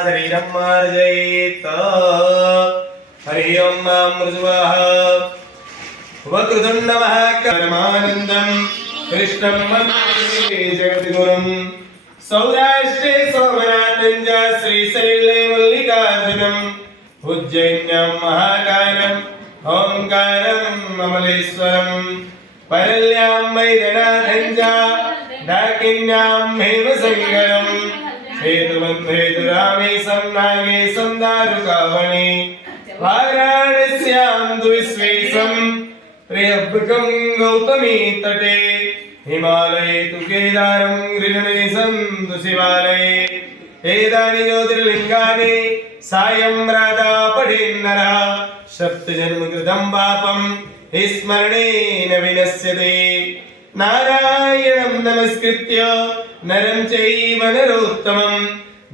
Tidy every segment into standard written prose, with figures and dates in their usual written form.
शरीरं मार्जयेत्। हरि ओं मृजुवाह वक्रतुण्ड महाकायमानन्दं कृष्णं वन्दे जगद्गुरुं। सौराष्ट्रे सोमनाथं च श्रीशैले मल्लिकार्जुनम्। उज्जैन्यां महाकायम् ओंकारम् अमलेश्वरम्। परल्यां वैद्यनाथं च डाकिन्यां हेमशङ्करम्। हेतुरामेशं नागेशं दारुकावणे। वाराणस्यां तु विश्वेशं प्रियभृगं गौतमी तटे। हिमालये तु केदारं गिरिगणेशं तु शिवालये। एतानि ज्योतिर्लिङ्गानि सायं राधा पठेन्नरः। सप्तजन्मकृतं पापं स्मरणेन विनश्यते। नारायणं नमस्कृत्य नरं चैव नरोत्तमं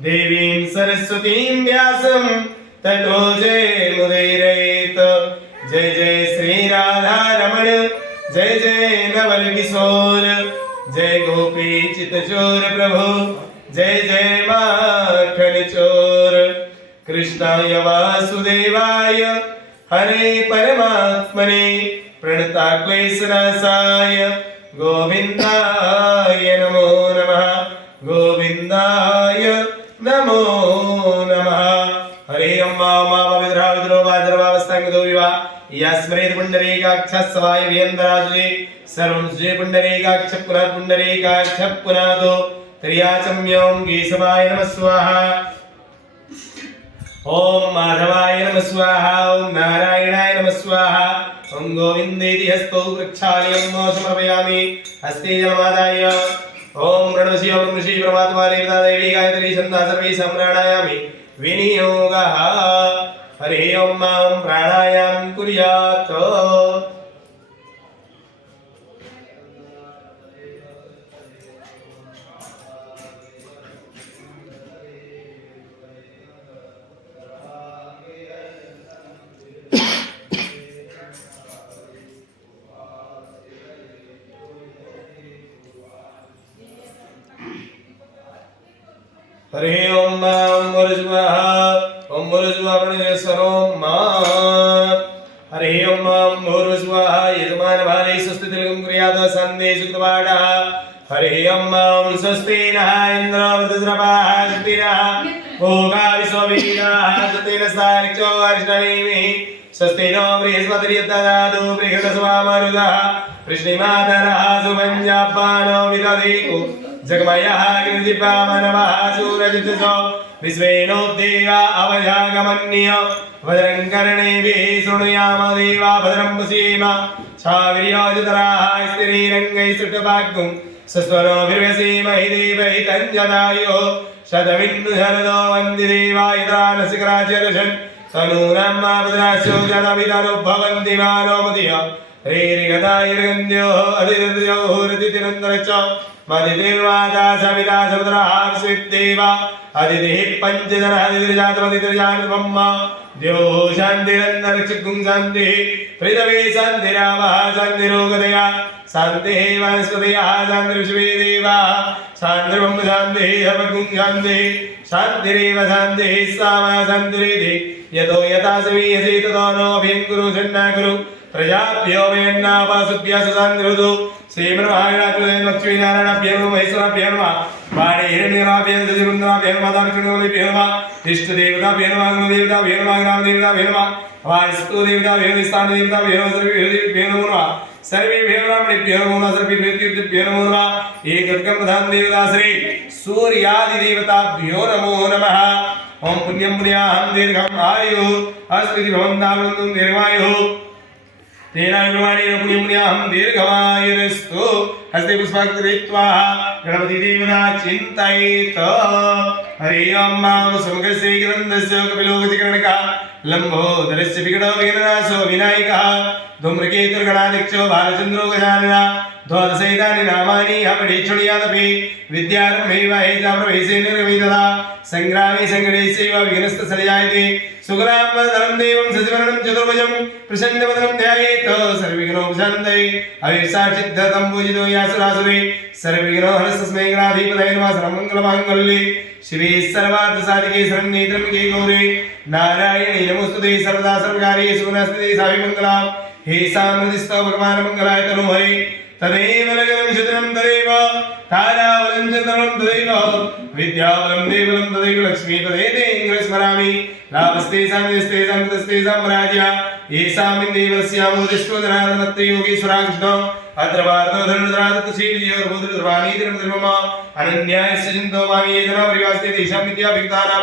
देवीं सरस्वतीं व्यासं ततो जयमुदीरयेत्। जय जय श्री राधा रमण जय जय नवल किशोर। जय गोपी चितचोर प्रभु जय जय माखन चोर। कृष्णाय वासुदेवाय हरे परमात्मने प्रणताक्लेशनाशाय गोविन्दाय नमो नमः। गोविन्दाय नमो नमः। हरि ओं मामविद्राविद्रो वाद्रवावस्ताङ्गदो विवा यस्मरेत् पुण्डरीकाक्षस्वाय वियन्दराजुले सर्वं श्री पुण्डरीकाक्ष पुनः पुण्डरीकाक्ष पुनादो त्रियाचम्यों केशवाय नमः स्वाहा। ओम माधवाय नमः स्वाहा। ओम नारायणाय नमः स्वाहा। ओम गोविन्देति हस्तौ प्रक्षाल्यं समर्पयामि। हस्ते जलमादाय ओम प्रणवसी ओम ऋषि परमात्मा देवता देवी गायत्री छन्दा सर्वे सम्प्राणायामि विनियोगः। हरि ओम प्राणायाम कुर्यात्। हरि ओं मुरुज्वाह ओं मुरुज्वाह प्रणयसरों हरि ओं मुरुज्वाह यजमान भाले स्वस्तितिलकं क्रियाद सन्देश कृतवाडः। हरि ओं स्वस्ति नः इन्द्र वृद्धस्रवाः स्वस्तिनः भोगा विश्ववीराः स्वस्तिन सारिक्षो अर्ष्णनेमिः। स्वस्ति नो बृहस्पतिर्यददातु बृहस्पतिर्वामरुदः वृष्णिमातरः सुपञ्जापानो विदधीतु। जगमयः गिरिदिपामनवः सूरजसो विश्वेनो देवा अवजागमन्य। भद्रं कर्णेभिः शृणुयाम देवा भद्रं पश्येम। छाविर्योजतराः स्त्रीरङ्गैः सस्वरोभिर्व्यसेमहि देवहितञ्जदायुः। शतमिन्दुशरदो वन्दि देवायित्रानसिकराचर्षन् तनूनां भद्रास्यो जनविदरुभवन्ति मानोमतिः। ह्रीर्गदायुर्गन्ध्योः अधिरद्योः रतितिरन्तरश्च मदितिर्वादा सविता समुद्रः स्विद्देवा अदितिः पञ्चजनः अदितिर्जातमदितिर्जातब्रह्म। द्योः शान्तिरन्तरिक्षगुं शान्तिः पृथिवी शान्तिरावः शान्तिरोगदया शान्तिः वनस्पतयः शान्तिर्विश्वे देवाः शान्तिर्ब्रह्म शान्तिः सर्वगुं शान्तिः शान्तिरेव शान्तिः सामा शान्तिरिति। यतो यथा समीयसे ततो नो अभ्यं कुरु शन्नाकुरु प्रजाभ्यो वयन्नापासुभ्यः शान्तिरुदु। श्रीब्रह्माण्डाभ्यो लक्ष्मीनारायणाभ्यो नमः महेश्वराभ्यो नमः वाणीहिरण्यराभ्यो दधिवृन्दाभ्यो नमः दानकृष्णवल्लीभ्यो नमः इष्टदेवताभ्यो नमः गुरुदेवताभ्यो नमः ग्रामदेवताभ्यो नमः वास्तुदेवताभ्यो स्थानदेवताभ्यो नमः सर्वेभ्यो नमः सर्वेभ्यो ब्राह्मणेभ्यो नमः सर्वेभ्यो नमो नमः। एकत्कं प्रधान देवता श्री सूर्यादिदेवताभ्यो नमो नमः। ओम पुण्यं पुण्याहं दीर्घम् आयुः अस्मृति भवन्तां दीर्घमायुः तेना ब्रह्माणेन पुण्यं पुण्याहं दीर्घमायुरस्तु। हस्ते पुष्पाक्षरित्वा गणपति देवता चिन्तयेत्। हरि ओं समगस्य ग्रन्थस्य कपिलोकचिकरणकः लम्बोदरस्य विकटो विघ्ननाशो विनायकः धूम्रकेतुर्गणाध्यक्षो बालचन्द्रो गजाननः। द्वादशैतानि नामानि पठेच्छृणुयादपि विद्यारम्भे वा हेजाप्रवेशे निर्गमितः संग्रामे सङ्कटे चैव विघ्नस्तः सर्वजायते। सुगलामधरं देवं सजिवरणं चतुर्भुजं प्रसन्नवदनं ध्यायेत् सर्वविघ्नोपशान्तये अविसाचिद्धतं पूजितो यासुरासुरे सर्वविघ्नोहरस्तस्मै गणाधिपतये नमः सर्वमङ्गलमाङ्गल्ये शिवे सर्वार्थसाधिके शरण्ये त्र्यम्बके गौरी नारायणे नमोस्तुते सर्वदा सर्वकार्येषु नमस्ते साविमङ्गलां हे सामृतिस्तव भगवान् मङ्गलाय तनोहरे तदेव लगनं शतनं तदेव ताराबलं चतुरं तदेव विद्याबलं देवलं तदेव लक्ष्मीपदे स्मरामि लाभस्ते साम्यस्ते सामृतस्ते साम्राज्य येषामिन्देवस्यामोदिष्टो जनार्दनत्ते योगेश्वरा कृष्ण अत्र वार्तो धनुर्धरादत्तशीलियोर्बोधुर्वाणी धर्मधर्ममा अनन्यायस्य चिन्तो मामि ये जना परिवास्ते तेषां विद्याभिक्तानां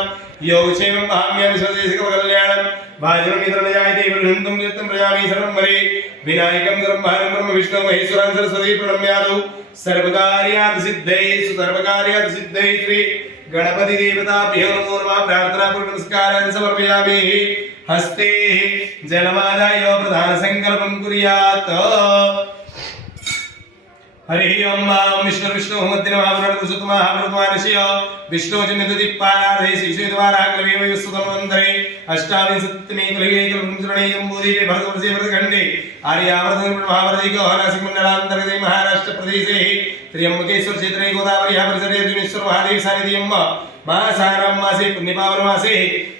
योगक्षेमं वहाम्यामि स्वदेशिकपकल्याणं भाजनमित्रनजायते वृहन्तं नित्यं प्रजामि सर्वं वरे विनायकं सर्वभारं ब्रह्म विष्णु महेश्वरं सरस्वती प्रणम्यादौ सर्वकार्यार्थसिद्धये सर्वकार्यार्थसिद्धये श्री गणपति देवताभ्यो नमो नमः प्रार्थना पूर्वक नमस्कारान् समर्पयामि हस्ते जलमादाय प्रधान संकल्पं कुर्यात् हरि ओम विष्णु विष्णु मध्य महापुरुषोत्तमः पुरुषमानस्य विष्णु चिन्नदीपाराधे श्रीश्वेतवारा कलवे विश्वतमन्त्रे अष्टाविंशतिमे कलवे कलंचरणे जम्बूदीपे भरतवर्षे भरतखण्डे आर्यावर्तन महाभारतीको हरासिमण्डलान्तर्गते महाराष्ट्र प्रदेशे त्र्यंबकेश्वर क्षेत्रे गोदावरी परिसरे दिनेश्वर महादेव सानिध्यं मासानां मासे पुण्यपावन मासे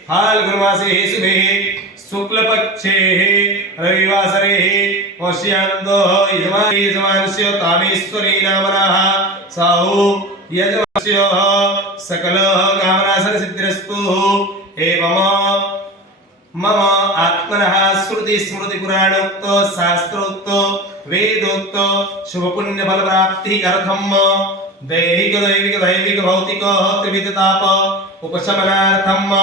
फाल्गुन मासे शुभे शुक्ल पक्षे रविवासरे वश्यानन्दो यजमानस्य कामेश्वरी नामनः साहु यजमानस्य सकल कामनासर सिद्धिरस्तु एवं मम आत्मनः श्रुति स्मृति पुराणोक्त शास्त्रोक्त वेदोक्त शुभ पुण्य फल प्राप्ति अर्थम दैहिक दैविक भौतिक त्रिविध ताप उपशमनार्थम